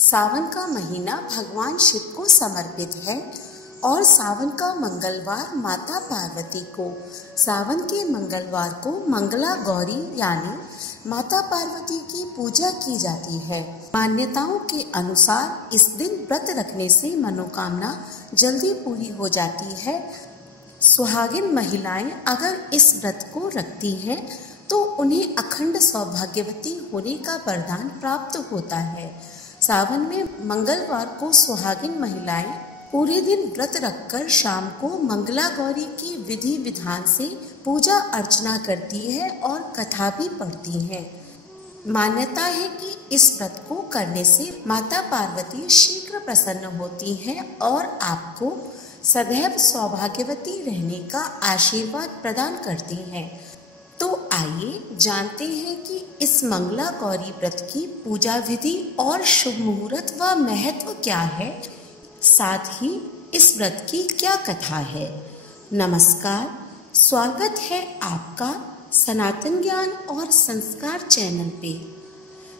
सावन का महीना भगवान शिव को समर्पित है और सावन का मंगलवार माता पार्वती को, सावन के मंगलवार को मंगला गौरी यानी माता पार्वती की पूजा की जाती है। मान्यताओं के अनुसार इस दिन व्रत रखने से मनोकामना जल्दी पूरी हो जाती है। सुहागिन महिलाएं अगर इस व्रत को रखती हैं तो उन्हें अखंड सौभाग्यवती होने का वरदान प्राप्त होता है। सावन में मंगलवार को सुहागिन महिलाएं पूरे दिन व्रत रखकर शाम को मंगला गौरी की विधि विधान से पूजा अर्चना करती है और कथा भी पढ़ती हैं। मान्यता है कि इस व्रत को करने से माता पार्वती शीघ्र प्रसन्न होती हैं और आपको सदैव सौभाग्यवती रहने का आशीर्वाद प्रदान करती हैं। तो आइए जानते हैं कि इस मंगला गौरी व्रत की पूजा विधि और शुभ मुहूर्त व महत्व क्या है, साथ ही इस व्रत की क्या कथा है। नमस्कार, स्वागत है आपका सनातन ज्ञान और संस्कार चैनल पे।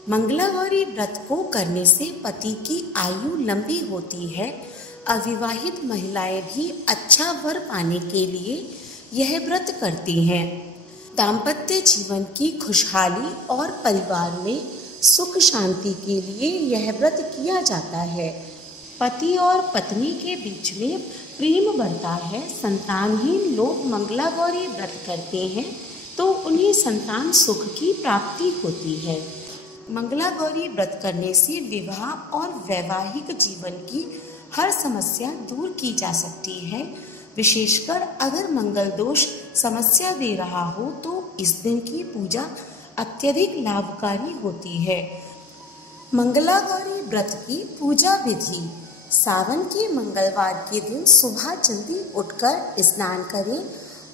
मंगला गौरी व्रत को करने से पति की आयु लंबी होती है। अविवाहित महिलाएं भी अच्छा वर पाने के लिए यह व्रत करती हैं। दाम्पत्य जीवन की खुशहाली और परिवार में सुख शांति के लिए यह व्रत किया जाता है। पति और पत्नी के बीच में प्रेम बढ़ता है। संतानहीन लोग मंगला गौरी व्रत करते हैं तो उन्हें संतान सुख की प्राप्ति होती है। मंगला गौरी व्रत करने से विवाह और वैवाहिक जीवन की हर समस्या दूर की जा सकती है। विशेषकर अगर मंगल दोष समस्या दे रहा हो तो इस दिन की पूजा अत्यधिक लाभकारी होती है। मंगला गौरी व्रत की पूजा विधि। सावन के मंगलवार के दिन सुबह जल्दी उठकर स्नान करें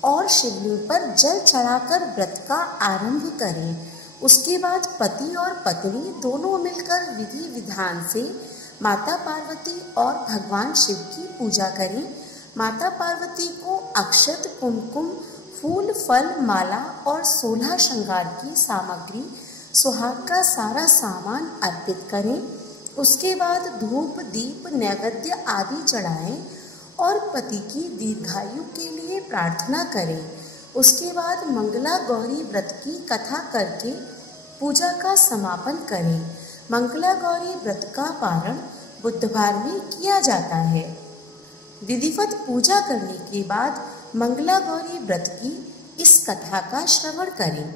और शिवलिंग पर जल चढ़ाकर व्रत का आरंभ करें। उसके बाद पति और पत्नी दोनों मिलकर विधि विधान से माता पार्वती और भगवान शिव की पूजा करें। माता पार्वती को अक्षत, कुमकुम, फूल, फल, माला और 16 श्रृंगार की सामग्री, सुहाग का सारा सामान अर्पित करें। उसके बाद धूप, दीप, नैवेद्य आदि चढ़ाएं और पति की दीर्घायु के लिए प्रार्थना करें। उसके बाद मंगला गौरी व्रत की कथा करके पूजा का समापन करें। मंगला गौरी व्रत का पारण बुधवार में किया जाता है। विधिवत पूजा करने के बाद मंगला गौरी व्रत की इस कथा का श्रवण करें।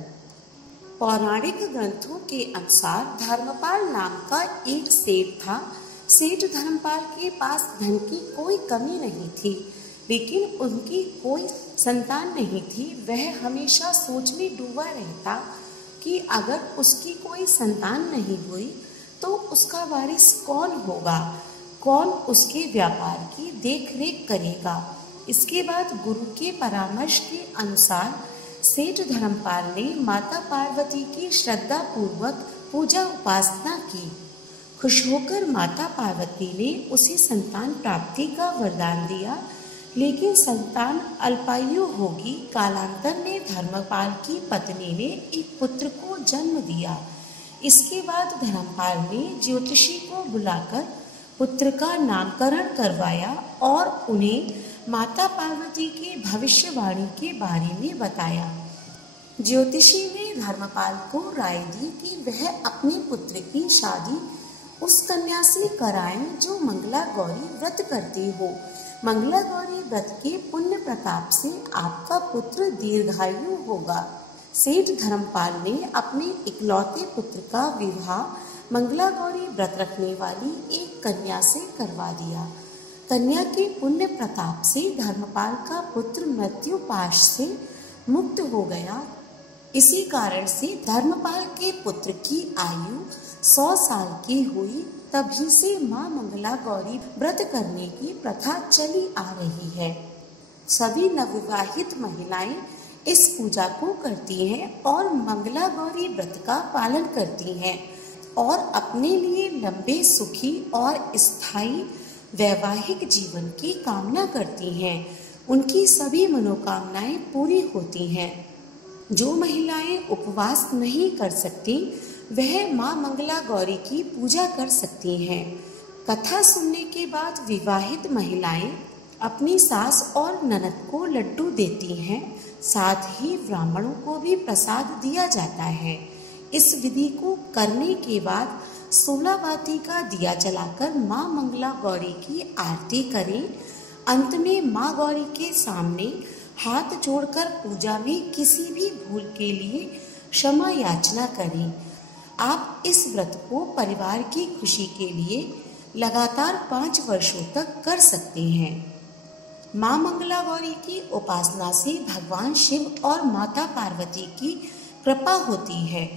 पौराणिक ग्रंथों के अनुसार धर्मपाल नाम का एक सेठ था। सेठ धर्मपाल के पास धन की कोई कमी नहीं थी, लेकिन उनकी कोई संतान नहीं थी। वह हमेशा सोच में डूबा रहता कि अगर उसकी कोई संतान नहीं हुई तो उसका वारिस कौन होगा, कौन उसके व्यापार की देखरेख करेगा। इसके बाद गुरु के परामर्श के अनुसार सेठ धर्मपाल ने माता पार्वती की श्रद्धा पूर्वक पूजा उपासना की। खुश होकर माता पार्वती ने उसे संतान प्राप्ति का वरदान दिया, लेकिन संतान अल्पायु होगी। कालांतर में धर्मपाल की पत्नी ने एक पुत्र को जन्म दिया। इसके बाद धर्मपाल ने ज्योतिषी को बुलाकर पुत्र का नामकरण करवाया और उन्हें माता पार्वती की भविष्यवाणी के बारे में बताया। ज्योतिषी ने धर्मपाल को राय दी कि वह अपने पुत्र की शादी उस कन्या से कराएं जो मंगला गौरी व्रत करती हो। मंगला गौरी व्रत के पुण्य प्रताप से आपका पुत्र दीर्घायु होगा। सेठ धर्मपाल ने अपने इकलौते पुत्र का विवाह मंगला गौरी व्रत रखने वाली एक कन्या से करवा दिया। कन्या के पुण्य प्रताप से धर्मपाल का पुत्र मृत्यु पाश से मुक्त हो गया। इसी कारण से धर्मपाल के पुत्र की आयु 100 साल की हुई। तभी से मां मंगला गौरी व्रत करने की प्रथा चली आ रही है। सभी नवविवाहित महिलाएं इस पूजा को करती हैं और मंगला गौरी व्रत का पालन करती हैं और अपने लिए लंबे, सुखी और स्थायी वैवाहिक जीवन की कामना करती हैं। उनकी सभी मनोकामनाएं पूरी होती हैं। जो महिलाएं उपवास नहीं कर सकती वह माँ मंगला गौरी की पूजा कर सकती हैं। कथा सुनने के बाद विवाहित महिलाएं अपनी सास और ननद को लड्डू देती हैं। साथ ही ब्राह्मणों को भी प्रसाद दिया जाता है। इस विधि को करने के बाद 16 बाती का दिया जलाकर माँ मंगला गौरी की आरती करें। अंत में माँ गौरी के सामने हाथ जोड़कर पूजा में किसी भी भूल के लिए क्षमा याचना करें। आप इस व्रत को परिवार की खुशी के लिए लगातार 5 वर्षों तक कर सकते हैं। माँ मंगला गौरी की उपासना से भगवान शिव और माता पार्वती की कृपा होती है।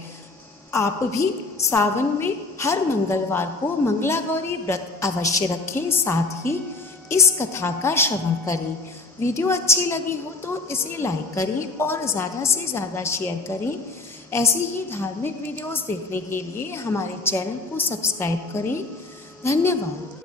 आप भी सावन में हर मंगलवार को मंगला गौरी व्रत अवश्य रखें। साथ ही इस कथा का श्रवण करें। वीडियो अच्छी लगी हो तो इसे लाइक करें और ज़्यादा से ज़्यादा शेयर करें। ऐसी ही धार्मिक वीडियोस देखने के लिए हमारे चैनल को सब्सक्राइब करें। धन्यवाद।